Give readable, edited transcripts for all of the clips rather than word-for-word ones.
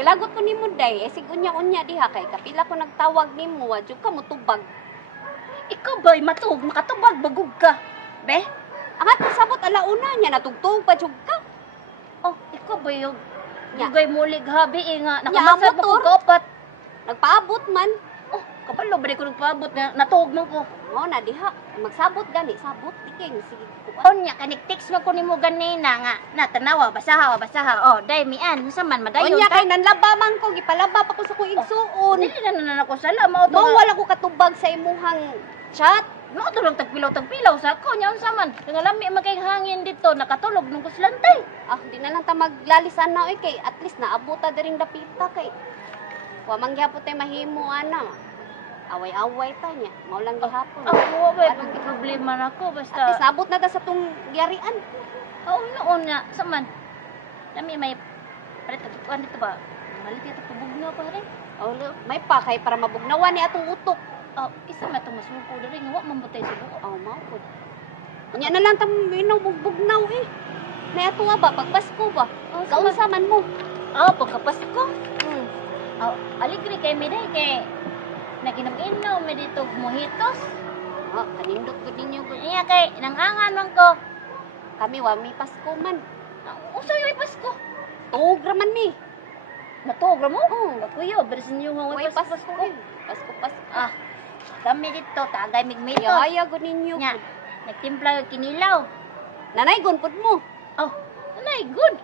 Gilagot ko nimo day, sig unya-unya diha kay kapila ko nagtawag nimo, wa jud ka mo tubag. Ikaw ba'y matug, makatubag, bagog ka. Be? Ang atong sabot alauna niya natugtog pa jud ka. Oh, ikaw ba'y yung Nya. dugay mulig habi nga. Nya, Nakamasad mo motor. ko kapat. Nagpaabot man. Oh, kapalo ba di ko nagpaabot nga natuog man ko. Mao na diha, magsabot gani, sabot diking sige ko. Onya kanik-text nga ko nimo ganina nga. Natanawa basaha. Oh, day mian sa man madayon. Unya kay nanlaba man ko, gipalaba pa ko sa kong igsuon. Dili na ako sala mao to. Mao wala ko katubag sa imuhang chat. No, tulog tagpilaw sa ako nya unsa man. Nga lami magay hangin dito, nakatulog nung kuslantay. Ah, di na lang ta maglalisan na oy kay at least naabot ta diring dapita kay. Wa man gyapon tay mahimo ana. Away-away ta niya. Mao lang gihapon. Ako ba problema na ako At least basta. naabot na ta sa tong gyarian. Oo, noon nga sa man. Lami may palit ano dito ba? Malit ito pabugnaw pa rin. Oh, may pa kay para mabugnawan ni atong utok. Oh, isa na itong masuko na rin. Wa man butay sa buo. Oh, mao pod. Unya na lang ta bugnaw eh. Na ato ba pagpasko ba? Oh, Kaunsa man mo? Oh, pagkapasko. Hmm. Oh, aligri kay mi day kay naginom-inom mi dito mojitos. Ah, kanindot gud ninyo gud. Iya kay nangangan man ko. Kami wa mi Pasko man. Usa yung Pasko. Tuog ra man mi. Natuog ra mo? Oo. Kuya, bersin yung Way mga Pasko. Pasko. Pasko. Ah, kami dito tagay migmitos. Yaya gud ninyo. Nya, nagtimpla og kinilaw. Nanay gon pud mo. Oh, anay good.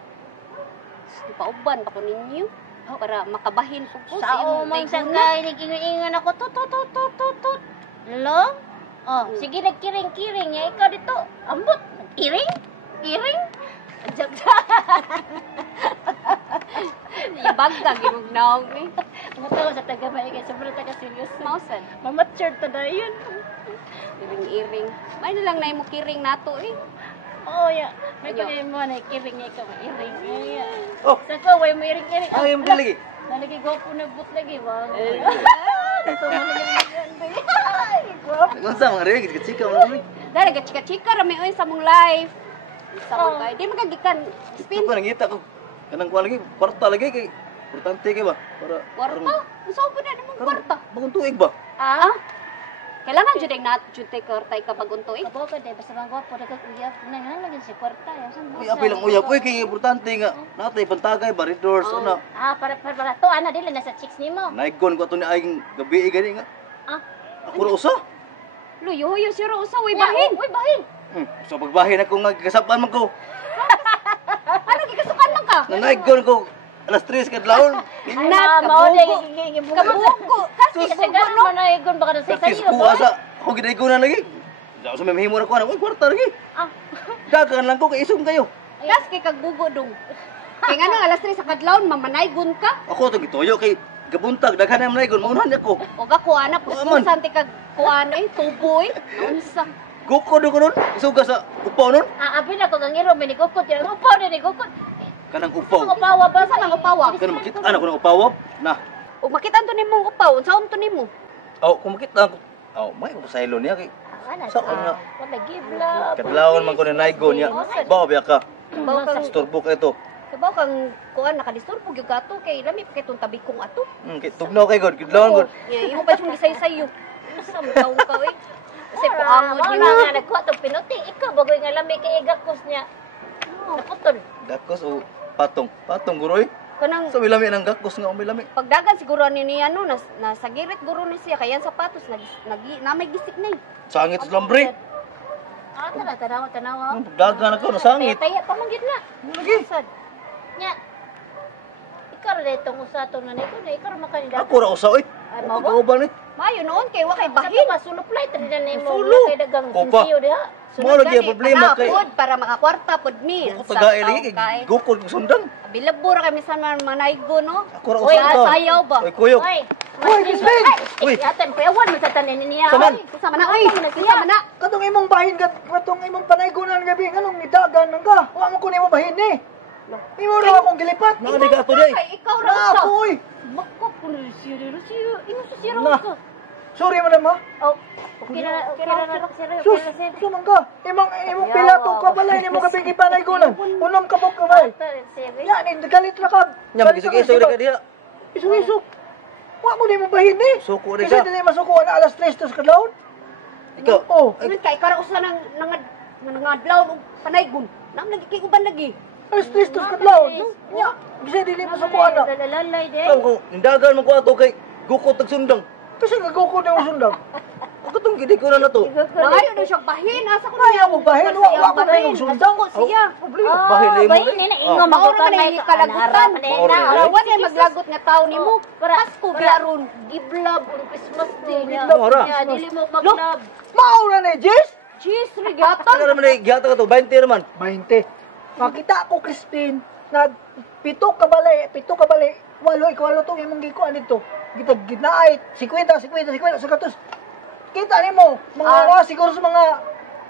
Pauban pa ko ninyo. Para makabahin po ko Sa imong umang dayguna. sangkay nagingan ako tut. Lo? Oh, sige nagkiring-kiring ya ikaw dito. Ambot, nagkiring? Kiring? Ajak. Ibagga ginugnaw ni. Muto sa taga maigay sobrang taga serious. Mausan. Mamature ta dayon. Iring-iring. May na lang na mo kiring nato eh. Oh, ya. May Ayo. ko mo na kiring ikaw mairing. Ay. Oh, Sa ko way mo iring-iring. ay mo lagi. Nalagi go po nagbut lagi ba? Ito mo lagi. Unsa mga reg chika mo lagi. Dali ka chika-chika rami oy sa mong live. Sa Oh. mong kay di magagikan Ito spin. ko nangita ko. Kanang kuan lagi, kwarta lagi kay importante kay ba? Para Kwarta. Unsa po na namang kwarta? Bagong tuig ba? Ah? Kailangan jud na jud tay kwarta ikabagon to eh. Kabaw ka day basta mga gwapo dagat uyab na nga lagi si kwarta ya san. Uy, apil lang uyab uy kay importante nga. Natay pantagay ba doors Oh. una. Ah, para to ana dili na sa chicks nimo. Naigon ko ato ni aing gabi gani nga. Ah, Ako ra usa. Luyo-yo sira usa way ya, bahin. Uy, bahin. So pagbahin ako nga kasapan man ko. Ano gikasukan man ka? Naigon ko alas 3 kadlawon. Nat, mao kabugo. day Kabugo. Kasi kasi gano man ay gon baka sa Practice sayo. ko asa. Ako gidaygonan lagi. Daw sa may mahimo na ko na. Uy, kwarta lagi. Ah. Dagan lang ko kay isog kayo. Kas kay kagbugo dong. Kay nga nang alas 3 sa kadlawon mamanaygon ka. Ako to gitoyo kay gabuntag daghan na manaygon maunahan ako. O ka kuana Oh, man. puspunsan ti kag kuana eh tuboy. Unsa? Goko do ko nun. Isuga sa upaw nun. Ah, abi na ko gangiro mi ni gukot ya. Upaw ni gukot. Kanang Ang upaw. upawa ba Sa nang upawa? Kanang makita ano ko ng upaw. Na. O makita to nimo upaw, unsaon to nimo? Oh, kung makita ako. Oh, may usaylo niya kay. Ana. Saan nga? Wala gibla. Kadlawon man ko ni naygon niya. Bawa biya ka. Kabaw kang Storbo ka ito. kabaw kang kuan nakadisturbo gyud ka to kay lami pa kay tong tabi kong ato. Kay tugnaw kay god. Kadlawon god. Ya, imo pa yung gisay-sayo. Unsa mo taong ka eh? Kasi po ang Mao na nga nagkuha tong pinuti. Ikaw bagoy nga lami kay igakos niya. Naputol. Gakos o patong. Patong guroy. kanang Sa milami nang gakos nga umilami. pagdagan siguro ni ano nasa girit guro ni siya kaya ang sapatos na may gisik na eh. Sangit sa lambre. Ah, tanawa. Pagdagan ako nasangit. Taya pa man gid na. Lagi. Sad. Nya. Ikaw ra itong usato na niko na ikaw ra makandidato. Ako ra usa oy. Ay, mao ba? Kauban ni. Mayo noon kay wa kay Bahin bahin. pa sulop light rin na nimo. Sulo. Kay dagang Opa. sinsiyo diha. Mo lagi ang problema kay. Pod para makakwarta pod mi. Ako tagay lagi kay gukod ko sundan. Bilabor kami sa manaygo no. Ako ra Uy, usa to. sayaw ba? Oy kuyog. Oy. Uy, Bisbin! Uy. Yatan payawan man sa tanan niya. Saman. Sa mana oy, sa mana. Katong imong bahin katong imong panaygunan gabi nganong nidagan nang ka. Wa man ko nimo bahin ni. Imo ra akong gilipat. Nangani ka to day. Kay ikaw ra Na usa. ako oy. Makko kuno siya. Imo sa sira Na. ka. Sorry man ma. Oh, Okay na, sir. Sus, suman ka. Imong pila to ka balay ni mo kabing ipanaygunan. Unom ka ka bay. Ya, ni galit ra ka. Nya magisigiso ka diha. Isu-isu. Wa mo di mo bahin ni. Suko rin Kasi ka. dili masuko na alas 3 tos kadlawon. Ikaw. Oh, Iman kay kara usa nang nangadlaw og panaygon. Nam lagi kay uban lagi. alas 3 tos kadlawon. Nya, kasi dili masuko na. Lalay din. Ikaw kung indagan mo ko ato kay gukot tag sundang. Kasi nagkuko na yung sundang. Ako tong gidi ko na to. Nangayo na siya bahin asa ko Ayaw mo bahin, wa ko na yung sundang. Ko siya. Bahin na mo. Bahin na, ingo Mao magutan naman na ang kalagutan. Arawan ay maglagot nga taon nimo. Pasko biaron. Giblab on Christmas Day niya. Ora. Dili mo maglab. Maura na, Jess! Cheese rigata. Ano naman ay gihata ka to 20 naman. 20. Makita ko, Crispin, na pito ka balay, walo, ikaw walo itong imong gikuan dito. Ginaay, 50 sa katos. Kita ni mo, mga siguro sa mga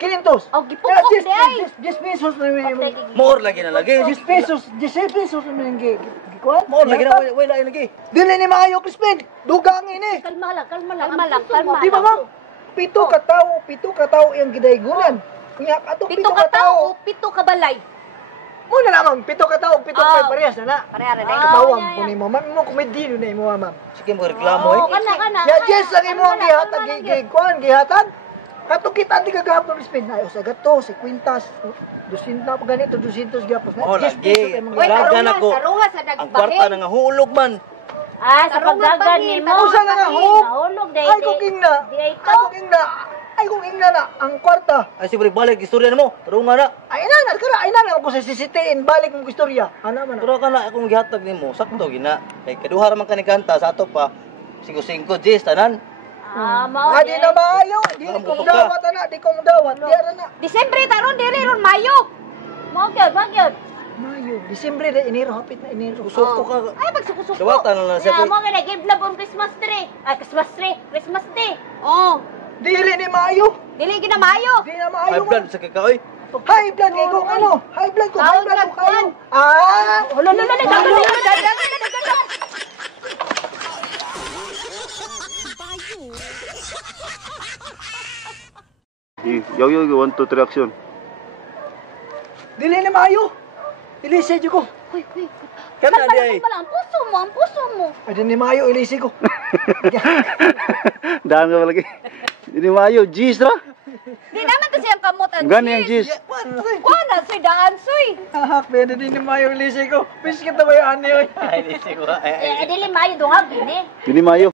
500. Oh, gipukok di ay. 10 pesos na yung More lagi na lagi. 10 pesos na yung gikuan. More lagi na wala lagi. Dili ni maayo, Crispin. Dugangin eh. Kalma lang. Kalma Di ba, ma'am? Pito ka tao yung gidaygunan. Kaya ato Pito ka tao, pito ka balay. Muna naman, pito ka tao, pito ka parehas na na. Pareha na Katawang po ni mo. Ma'am, mo komedino na imo, ma'am. Sige mo reklamo eh. Kana. Ya, Jess, lagi mo ang gihatag, gihatag. Kato kita, di kagahapon, Spin. Ay, sa gato, 50, 200 pa ganito, 200 gapos. Oh, lagi. Uy, Lagan ako. saruha sa Ang kwarta nagbahin. na nga hulog man. Sa pagdagan ni mo. Usa na nga, hug. Nahulog day. Ay, kuking na. Ay, kuking na. Ang kwarta. Ay sige balik istorya na mo. Tarunga na. Ay, inanan ko sa sisitiin. Balik mong istorya. Ano man. Pero ka na akong gihatag nimo. Sakto gina. Kay kaduha ra man kani kanta sa ato pa. 5-5 Jess tanan. Mao. Di na maayo. Di kong dawat, ana. Di kong dawat. Di ara na. Disyembre taron diri ron Mayo. Magyod. Mayo. Disyembre na Enero. Hapit na Enero. Suko ka. Ay magsuko-suko. Dawatan na siya. Mo nga giblab on Christmas tree. Christmas Day. Oh, Dili ni Mayo. dili gina Mayo. Di na High maayo. blood sa kakaoy. High blood kay kung ano? High blood ko Taon kayo. kwan. 여기 1, 2, 3 action. Dili ni Mayo. Ilisi ko. Kana di ay. Ang puso mo. Ay, di ni Mayo. Ilisi ko. Daan ka lagi. Ini mayo, G's ra. Di naman to siyang kamot ang Gani ang G's. Kuana soy daan soy. Hahak, pwede din ni Mayo. Ilisi ko. Biskit na ba yan niyo? Ay di siguro. Dili mayo dungag gini. Ini mayo.